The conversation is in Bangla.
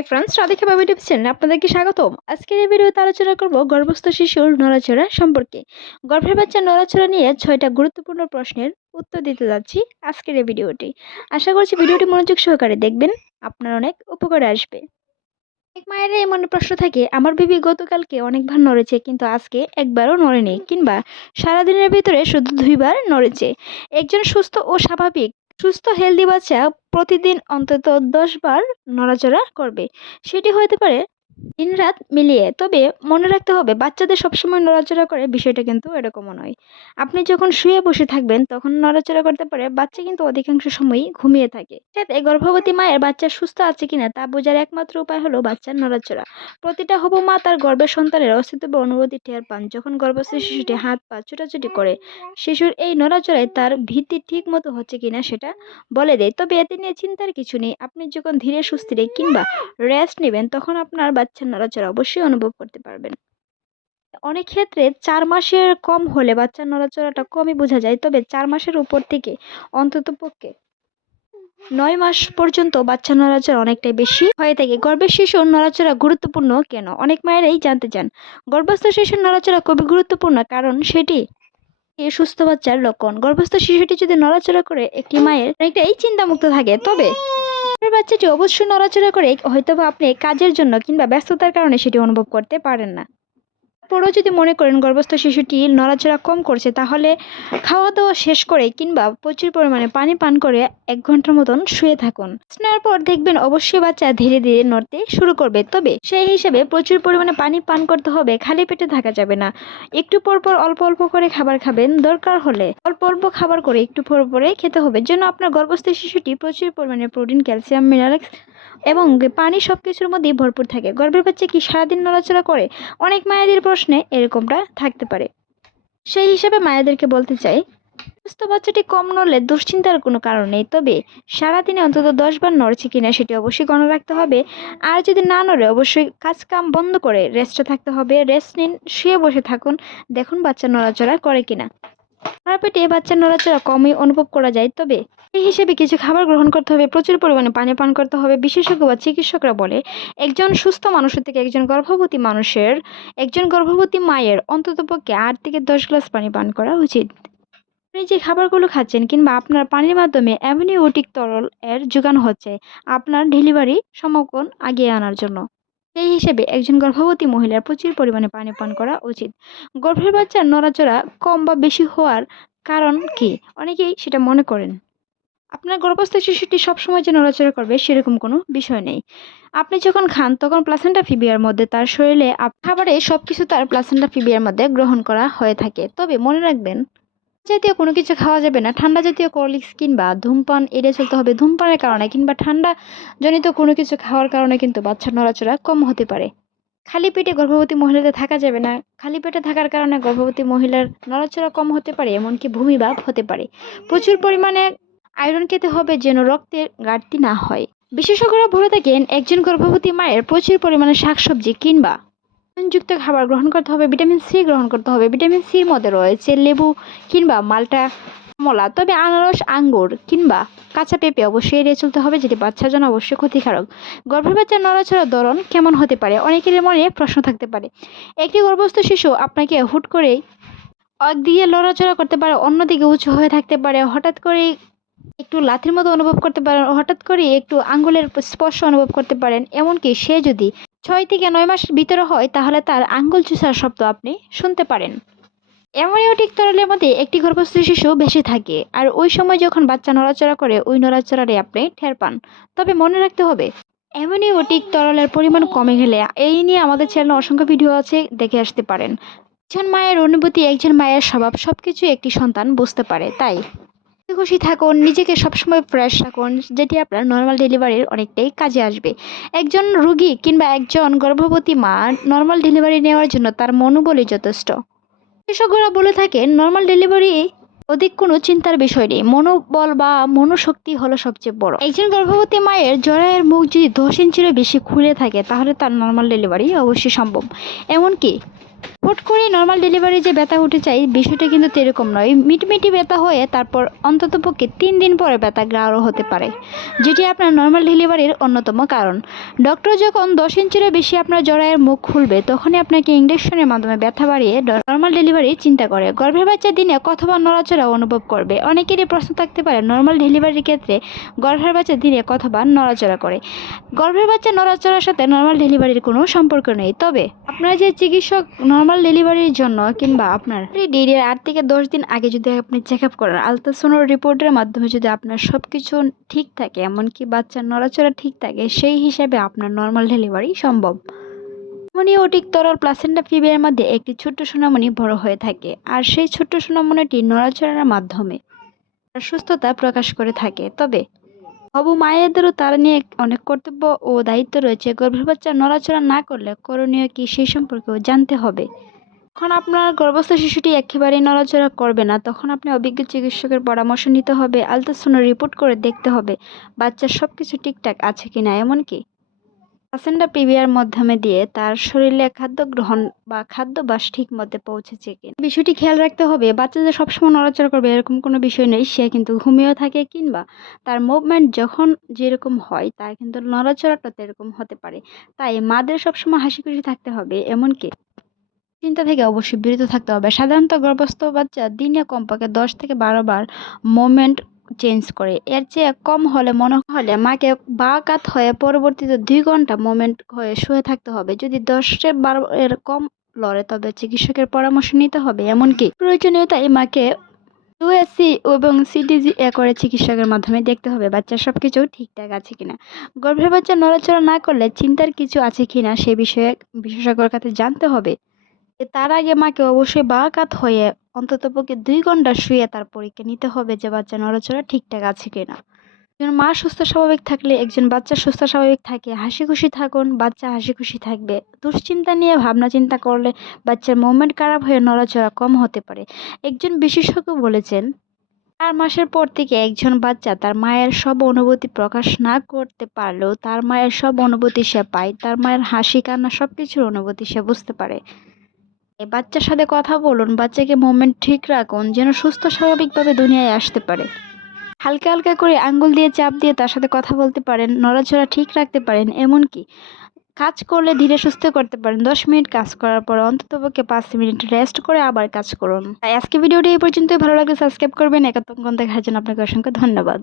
হাই ফ্রেন্ডস রাধিকা বাবু টিপস চ্যানেলে আপনাদেরকে স্বাগতম। আজকের এই ভিডিওতে আলোচনা করব গর্ভস্থ শিশুর নড়াচড়া সম্পর্কে। গর্ভের বাচ্চার নড়াচড়া নিয়ে ছয়টা গুরুত্বপূর্ণ প্রশ্নের উত্তর দিতে যাচ্ছি আজকের এই ভিডিওটি। আশা করছি ভিডিওটি মনোযোগ সহকারে দেখবেন, আপনার অনেক উপকারে আসবে। এক মায়ের এই মনে প্রশ্ন থাকে, আমার বেবি গতকালকে অনেকবার নড়েছে, কিন্তু আজকে একবারও নড়েনি। কিংবা, সারাদিনের ভিতরে শুধু দুইবার নড়েছে। একজন সুস্থ ও স্বাভাবিক সুস্থ হেলদি বাচ্চা প্রতিদিন অন্তত দশ বার নড়াচড়া করবে। সেটি হতে পারে দিনরাত মিলিয়ে। তবে মনে রাখতে হবে, বাচ্চাদের সবসময় নড়াচড়া করে বিষয়টা কিন্তু এরকমও নয়। আপনি যখন শুয়ে বসে থাকবেন, তখন নড়াচড়া করতে পারে বাচ্চা কিন্তু অধিকাংশ সময়ই ঘুমিয়ে থাকে। সাথে গর্ভবতী মায়ের বাচ্চা সুস্থ আছে কিনা তা বোঝার একমাত্র উপায় হলো বাচ্চার নড়াচড়া। প্রতিটা হবু মা তার গর্ভের সন্তানের অস্তিত্ব বা অনুভূতি টের পান। যখন গর্ভস্থ শিশুটি হাত পা ছোটাছুটি করে, শিশুর এই নড়াচড়ায় তার ভিত্তি ঠিক মতো হচ্ছে কিনা সেটা বলে দেয়। তবে এতে নিয়ে চিন্তার কিছু নেই। আপনি যখন ধীরে সুস্থিরে কিংবা রেস্ট নেবেন, তখন আপনার বাচ্চার নড়াচড়া অবশ্যই অনুভব করতে পারবেন। অনেক ক্ষেত্রে চার মাসের কম হলে বাচ্চার নড়াচড়াটা কমই বোঝা যায়, তবে চার মাসের উপর থেকে অন্তত পক্ষে নয় মাস পর্যন্ত বাচ্চা নড়াচড়া অনেকটাই বেশি হয়ে থাকে। গর্ভের শিশুর নড়াচড়া গুরুত্বপূর্ণ কেন? অনেক মায়েরাই জানতে চান। গর্ভস্থ শিশুর নড়াচড়া খুবই গুরুত্বপূর্ণ কারণ সেটি সুস্থ বাচ্চার লক্ষণ। গর্ভস্থ শিশুটি যদি নড়াচড়া করে একটি মায়ের অনেকটাই চিন্তামুক্ত থাকে, তবে আপনার বাচ্চাটি অবশ্যই নড়াচড়া করে হয়তোবা আপনি কাজের জন্য কিংবা ব্যস্ততার কারণে সেটি অনুভব করতে পারেন না। পরেও যদি মনে করেন গর্ভস্থ শিশুটি নড়াচড়া কম করছে, তাহলে খাওয়া দাওয়া শেষ করে কিংবা প্রচুর পরিমাণে পানি পান করে এক ঘণ্টার মতন শুয়ে থাকুন। নেওয়ার পর দেখবেন অবশ্যই বাচ্চা ধীরে ধীরে নড়তে শুরু করবে, তবে সেই হিসেবে প্রচুর পরিমাণে পানি পান করতে হবে, খালি পেটে থাকা যাবে না। একটু পর পর অল্প অল্প করে খাবার খাবেন, দরকার হলে অল্প অল্প খাবার করে একটু পর পরে খেতে হবে। যেন আপনার গর্ভস্থ শিশুটি প্রচুর পরিমাণে প্রোটিন, ক্যালসিয়াম, মিনারেলস এবং পানি সব কিছুর মধ্যেই ভরপুর থাকে। গর্ভের বাচ্চা কি সারাদিন নড়াচড়া করে? অনেক মায়েদের প্রশ্নে এরকমটা থাকতে পারে। সেই হিসাবে মায়েদেরকে বলতে চাই, সুস্থ বাচ্চাটি কম নড়লে দুশ্চিন্তার কোনো কারণ নেই। তবে সারাদিনে অন্তত দশ বার নড়ছে কিনা সেটি অবশ্যই গণনা রাখতে হবে। আর যদি না নড়ে, অবশ্যই কাজ কাম বন্ধ করে রেস্টে থাকতে হবে। রেস্ট নিন, শুয়ে বসে থাকুন, দেখুন বাচ্চা নড়াচড়া করে কিনা। সারা পেটে বাচ্চার নড়াচড়া কমই অনুভব করা যায়, তবে এই হিসেবে কিছু খাবার গ্রহণ করতে হবে, প্রচুর পরিমাণে পানি পান করতে হবে, বিশেষজ্ঞ বা চিকিৎসকরা বলে একজন সুস্থ মানুষের থেকে একজন গর্ভবতী মানুষের, একজন গর্ভবতী মায়ের অন্ততপক্ষে আট থেকে দশ গ্লাস পানি পান করা উচিত। আপনি যে খাবারগুলো খাচ্ছেন কিংবা আপনার পানির মাধ্যমে অ্যামনিওটিক তরল এর যোগান হচ্ছে, আপনার ডেলিভারি সমকন আগিয়ে আনার জন্য। সেই হিসেবে একজন গর্ভবতী মহিলার প্রচুর পরিমাণে পানি পান করা উচিত। গর্ভের বাচ্চার নড়াচড়া কম বা বেশি হওয়ার কারণ কি? অনেকেই সেটা মনে করেন। আপনার গর্ভস্থ শিশুটি সবসময় যে নড়াচড়া করবে সেরকম কোনো বিষয় নেই। আপনি যখন খান তখন প্লাসেন্টা ফিবিয়ার মধ্যে তার শরীরে খাবারে সব কিছু তার প্লাসেন্টা ফিবিয়ার মধ্যে গ্রহণ করা হয়ে থাকে। তবে মনে রাখবেন জাতীয় কোনো কিছু খাওয়া যাবে না। ঠান্ডা জাতীয় কোল্ড্রিঙ্কস কিংবা ধূমপান এড়িয়ে চলতে হবে। ধূমপানের কারণে কিংবা ঠান্ডা জনিত কোনো কিছু খাওয়ার কারণে কিন্তু বাচ্চার নড়াচড়া কম হতে পারে। খালি পেটে গর্ভবতী মহিলাদের থাকা যাবে না। খালি পেটে থাকার কারণে গর্ভবতী মহিলার নড়াচড়া কম হতে পারে, এমনকি ভূমিভাব হতে পারে। প্রচুর পরিমাণে আয়রন খেতে হবে যেন রক্তের ঘাটতি না হয়। বিশেষজ্ঞরা বলে থাকেন, একজন গর্ভবতী মায়ের প্রচুর পরিমাণে শাকসবজি কিংবা যুক্ত খাবার গ্রহণ করতে হবে, ভিটামিন সি গ্রহণ করতে হবে, ভিটামিন সির মধ্যে রয়েছে লেবু কিংবা মাল্টা কমলা, তবে আনারস, আঙ্গুর কিংবা কাঁচা পেঁপে অবশ্যই এড়িয়ে চলতে হবে, যেটি বাচ্চার জন্য অবশ্যই ক্ষতিকারক। গর্ভের বাচ্চার নড়াচড়ার ধরন কেমন হতে পারে? অনেকের মনে প্রশ্ন থাকতে পারে। একটি গর্ভস্থ শিশু আপনাকে হুট করেই একদিকে লড়াচড়া করতে পারে, অন্যদিকে উঁচু হয়ে থাকতে পারে, হঠাৎ করে একটু লাথির মতো অনুভব করতে পারেন, হঠাৎ করে একটু আঙ্গুলের স্পর্শ অনুভব করতে পারেন, এমনকি সে যদি ছয় থেকে নয় মাসের ভিতরে হয়, তাহলে তার আঙ্গুল চুষার শব্দ আপনি শুনতে পারেন। অ্যামোনিওটিক তরলের মধ্যে একটি গর্ভস্থ শিশু বেশি থাকে, আর ওই সময় যখন বাচ্চা নড়াচড়া করে, ওই নড়াচড়ারে আপনি ঠের পান। তবে মনে রাখতে হবে অ্যামোনিওটিক তরলের পরিমাণ কমে গেলে এই নিয়ে আমাদের চ্যানেলে অসংখ্য ভিডিও আছে, দেখে আসতে পারেন। একজন মায়ের অনুভূতি, একজন মায়ের স্বভাব সব কিছু একটি সন্তান বুঝতে পারে, তাই। খুশি থাকুন, নিজেকে সবসময় ফ্রেশ রাখুন, যেটি আপনার নর্মাল ডেলিভারির অনেকটাই কাজে আসবে। একজন রুগী কিংবা একজন গর্ভবতী মা নর্মাল ডেলিভারি নেওয়ার জন্য তার মনোবলই যথেষ্ট। বিশেষজ্ঞরা বলে থাকেন নর্মাল ডেলিভারি অধিক কোনো চিন্তার বিষয় নেই। মনোবল বা মনোশক্তি হলো সবচেয়ে বড়। একজন গর্ভবতী মায়ের জরায়ের মুখ যদি দশ ইঞ্চিরও বেশি খুলে থাকে, তাহলে তার নর্মাল ডেলিভারি অবশ্যই সম্ভব। এমনকি হুট করে নর্মাল ডেলিভারি যে ব্যথা উঠে চাই বিষয়টা কিন্তু এরকম নয়। মিটমিটি ব্যথা হয়ে তারপর অন্ততপক্ষে তিন দিন পরে ব্যথা গাঢ় হতে পারে, যেটি আপনার নর্মাল ডেলিভারির অন্যতম কারণ। ডক্টর যখন দশ ইঞ্চিরও বেশি আপনার জরায়ের মুখ খুলবে, তখনই আপনাকে ইঞ্জেকশনের মাধ্যমে ব্যথা বাড়িয়ে নর্মাল ডেলিভারির চিন্তা করে। গর্ভের বাচ্চা দিনে কতবার নড়াচড়া অনুভব করবে। অনেকেরই প্রশ্ন থাকতে পারে নর্মাল ডেলিভারির ক্ষেত্রে গর্ভের বাচ্চা দিনে কতবার নড়াচড়া করে। গর্ভের বাচ্চা নড়াচড়ার সাথে নর্মাল ডেলিভারির কোনো সম্পর্ক নেই। তবে আপনার যে চিকিৎসক নর্মাল ডেলিভারির জন্য কিংবা আপনার ডেলির আট থেকে দশ দিন আগে যদি আপনি চেক আপ করেন আলট্রাসাউন্ড রিপোর্টের মাধ্যমে যদি আপনার সব কিছু ঠিক থাকে, এমনকি বাচ্চার নড়াচড়া ঠিক থাকে, সেই হিসাবে আপনার নর্মাল ডেলিভারি সম্ভব। অটিক তরল প্লাসেন্টা ফিবিয়ার মধ্যে একটি ছোট্ট সোনামণি বড় হয়ে থাকে, আর সেই ছোট্ট সোনামণিটি নড়াচড়ার মাধ্যমে সুস্থতা প্রকাশ করে থাকে। তবে হবু মায়েদেরও তার নিয়ে অনেক কর্তব্য ও দায়িত্ব রয়েছে। গর্ভের বাচ্চা নড়াচড়া না করলে করণীয় কি সেই সম্পর্কেও জানতে হবে। যখন আপনার গর্ভস্থ শিশুটি একেবারেই নড়াচড়া করবে না, তখন আপনি অভিজ্ঞ চিকিৎসকের পরামর্শ নিতে হবে আলট্রাসাউন্ড রিপোর্ট করে দেখতে হবে, বাচ্চার সব কিছু ঠিকঠাক আছে কি কিনা, এমনকি প্লাসেন্টা পিবিআর মাধ্যমে দিয়ে তার শরীরে খাদ্য গ্রহণ বা খাদ্যবাস ঠিক মতে পৌঁছেছে কিনা। বিষয়টি খেয়াল রাখতে হবে বাচ্চা যে সবসময় নড়াচড়া করবে এরকম কোনো বিষয় নেই, সে কিন্তু ঘুমিয়েও থাকে কিংবা তার মুভমেন্ট যখন যেরকম হয়, তার কিন্তু নড়াচড়াটা এরকম হতে পারে। তাই মাদের সবসময় হাসি খুশি থাকতে হবে, এমনকি চিন্তা থেকে অবশ্যই বিরত থাকতে হবে। সাধারণত গর্ভস্থ বাচ্চা দিনে কমপক্ষে দশ থেকে বারো বার মোমেন্ট চেঞ্জ করে। এর চেয়ে কম হলে মনে হলে মাকে বা কাত হয়ে পরবর্তীতে দুই ঘণ্টা মোমেন্ট হয়ে শুয়ে থাকতে হবে। যদি দশের বারো এর কম লড়ে, তবে চিকিৎসকের পরামর্শ নিতে হবে। এমনকি প্রয়োজনীয়তায় মাকে ইউএসসি এবং সিটিজি এ করে চিকিৎসকের মাধ্যমে দেখতে হবে, বাচ্চার সব কিছু ঠিকঠাক আছে কিনা। গর্ভের বাচ্চা নড়াচড়া না করলে চিন্তার কিছু আছে কিনা, সে বিষয়ে বিশেষজ্ঞের কাছে জানতে হবে। তার আগে মাকে অবশ্যই বা কাত হয়ে অন্ততপক্ষে দুই ঘণ্টা শুয়ে তার পরীক্ষা নিতে হবে যে বাচ্চা নড়াচড়া ঠিকঠাক আছে কিনা। একজন মা সুস্থ স্বাভাবিক থাকলে একজন বাচ্চা সুস্থ স্বাভাবিক থাকে হাসি খুশি থাকুন, বাচ্চা হাসি খুশি থাকবে। দুশ্চিন্তা নিয়ে ভাবনা চিন্তা করলে বাচ্চার মুভমেন্ট খারাপ হয়ে নড়াচড়া কম হতে পারে। একজন বিশেষজ্ঞ বলেছেন, চার মাসের পর থেকে একজন বাচ্চা তার মায়ের সব অনুভূতি প্রকাশ না করতে পারলেও তার মায়ের সব অনুভূতি সে পায়, তার মায়ের হাসি, কান্না সব কিছুর অনুভূতি সে বুঝতে পারে। বাচ্চার সাথে কথা বলুন, বাচ্চাকে মোমেন্ট ঠিক রাখুন, যেন সুস্থ স্বাভাবিকভাবে দুনিয়ায় আসতে পারে। হালকা হালকা করে আঙ্গুল দিয়ে চাপ দিয়ে তার সাথে কথা বলতে পারেন, নড়াচড়া ঠিক রাখতে পারেন, এমনকি কাজ করলে ধীরে সুস্থ করতে পারেন। দশ মিনিট কাজ করার পর অন্ততপক্ষে পাঁচ মিনিট রেস্ট করে আবার কাজ করুন। তাই আজকে ভিডিওটি এই পর্যন্তই। ভালো লাগলে সাবস্ক্রাইব করবেন। একাত্তম দেখার জন্য আপনাকে অসংখ্য ধন্যবাদ।